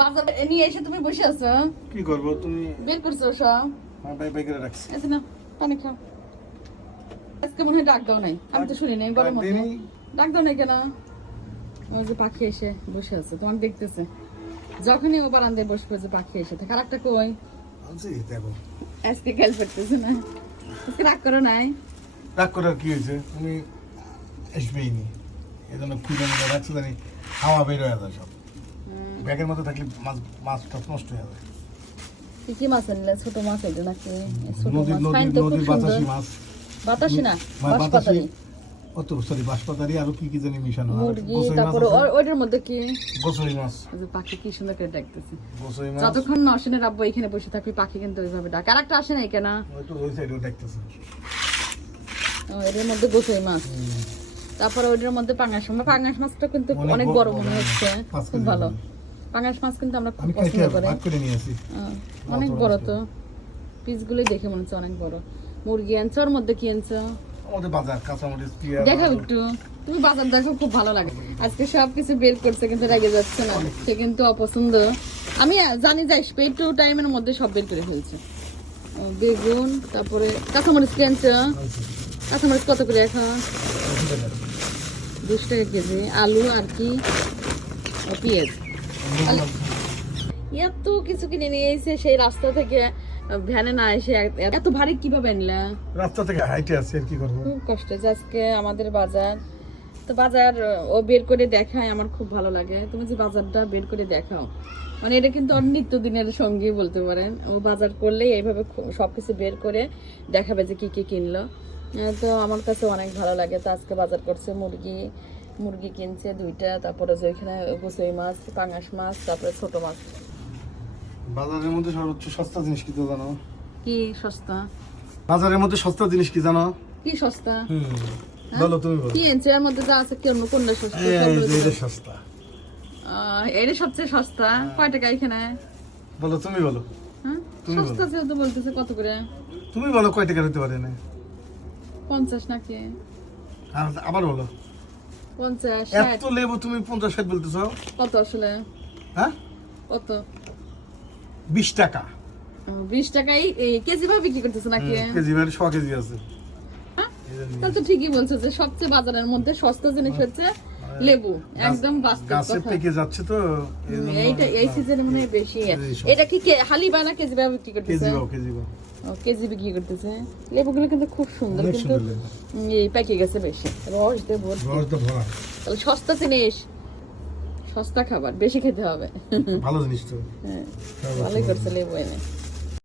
বাজার নিয়ে এসে তুমি বসে আছো, কি করবো? তুমি বের করছো সব। বাই করে রাখছি। আচ্ছা না, পানি খাও। আজকে মনে হয় ডাক দাও নাই, আমি তো শুনি নাই। গরম মতো ডাক দাও নাই কেন? ওই যে পাখি এসে বসে আছে, তোমাকে দেখতেছে। যখনই ও বারান্দায় বসবে যে পাখি এসে থাকে। আর একটা কই দেখো, আজকে খেয়াল করতেছে না। আজকে রাগ করো নাই? রাগ করার কি হয়েছে? তুমি আসবেই নি, এই জন্য খুঁজে নিয়ে রাখছো জানি হাওয়া বের হয়ে যায় সব। ব্যাগের মধ্যে থাকলে মাছটা নষ্ট হয়ে যাবে। কি কি মাছ আনলে? ছোট মাছ এটা নাকি? ছোট নদীর মাছ ফাইন তো, খুব সুন্দর। বাতাসি মাছ। বাতাসি না, বাতাসি, বাঁশপাতারি। বাঁশপাতারি আর কি কি জানি মিশানো। মুরগি, তারপরে ওইটার মধ্যে কি গোসই মাছ। ওই যে পাখি কি সুন্দর করে ডাকতেছে। গোসই মাছ। যতক্ষণ না আসেন রাব্বু এখানে বসে থাকবি, পাখি কিন্তু ওইভাবে ডাকে। আর একটা আসে নাই কেন? ওই সাইডেও ডাকতেছে। এর মধ্যে গোসাই মাছ, তারপরে ওইটার মধ্যে পাঙ্গাস মাছ। পাঙ্গাস মাছটা কিন্তু অনেক বড় মনে হচ্ছে, খুব ভালো। পাঙ্গাস মাছ কিন্তু আমরা খুব পছন্দ করি। অনেক বড় তো, পিসগুলো দেখে মনে হচ্ছে অনেক বড়। মুরগি আনছো, ওর মধ্যে কি আনছো? আমাদের বাজার কাঁচামরিচ, পেঁয়াজ। দেখো একটু, তুমি বাজার দেখো, খুব ভালো লাগে। আজকে সবকিছু বের করছে কিন্তু রেগে যাচ্ছে না, সে কিন্তু অপছন্দ। আমি জানি যে একটু টাইমের মধ্যে সব বের করে ফেলছে। বেগুন, তারপরে কাঁচামরিচ কি আনছো? কাঁচামরিচ কত করে এখন? 20 টাকা কেজি। আলু আর কি? পেঁয়াজ। এত কিছু কিনে নিয়ে এসে সেই রাস্তা থেকে, ভ্যানে না এসে এত ভারী কিভাবে আনলা? রাস্তা থেকে হাইটে আছে, আর কি করবো? খুব কষ্ট যে আজকে আমাদের বাজার। তো বাজার ও বের করে দেখায়, আমার খুব ভালো লাগে। তুমি যে বাজারটা বের করে দেখাও, মানে এটা কিন্তু ওর নিত্যদিনের সঙ্গী বলতে পারেন। ও বাজার করলেই এইভাবে সবকিছু বের করে দেখাবে যে কি কি কিনলো। তো আমার কাছে অনেক ভালো লাগে। তো আজকে বাজার করছে মুরগি কিনছে 2টা, তারপরে যে ওইখানে গোসাই মাছ, পাঙ্গাস মাছ, তারপরে ছোট মাছ। বাজারের মধ্যে সর্বোচ্চ সস্তা জিনিস কি জানো? কি সস্তা? বাজারের মধ্যে সস্তা জিনিস কি জানো? কি সস্তা? বলো, তুমি বলো। কি এনছে এর মধ্যে যা আছে? কোনটা সস্তা? এটা সস্তা। এটা সবচেয়ে সস্তা। কয় টাকা এখানে? বলো, তুমি বলো। হ্যাঁ, সস্তা যেহেতু বলতেছে। কত করে? তুমি বলো কয় টাকা হতে পারে না? 50 নাকি? আবার বলো। 50, এত লেবু তুমি 50-60 বলতেছো? কত আসলে? হ্যাঁ, কত? 20 টাকা। 20 টাকাই কেজি ভাবে বিক্রি করতেছে নাকি? কেজি মানে 100 কেজি আছে। তাহলে তো ঠিকই বলছো যে সবচেয়ে বাজারের মধ্যে সস্তা জিনিস হচ্ছে লেবু। একদম বাস্তব গাছে কথা। পেকে যাচ্ছে তো এইটা এই সিজনে মনে হয় বেশি। এটা কি হালি বানা কেজি ভাবে বিক্রি করতেছে? কেজি বিক্রি করতেছে। লেবুগুলো কিন্তু খুব সুন্দর, কিন্তু এই পেকে গেছে বেশি, রস দিয়ে ভরা। তাহলে সস্তা জিনিস, সস্তা খাবার বেশি খেতে হবে। ভালো জিনিস তো। হ্যাঁ, ভালোই করছে লেবু এনে।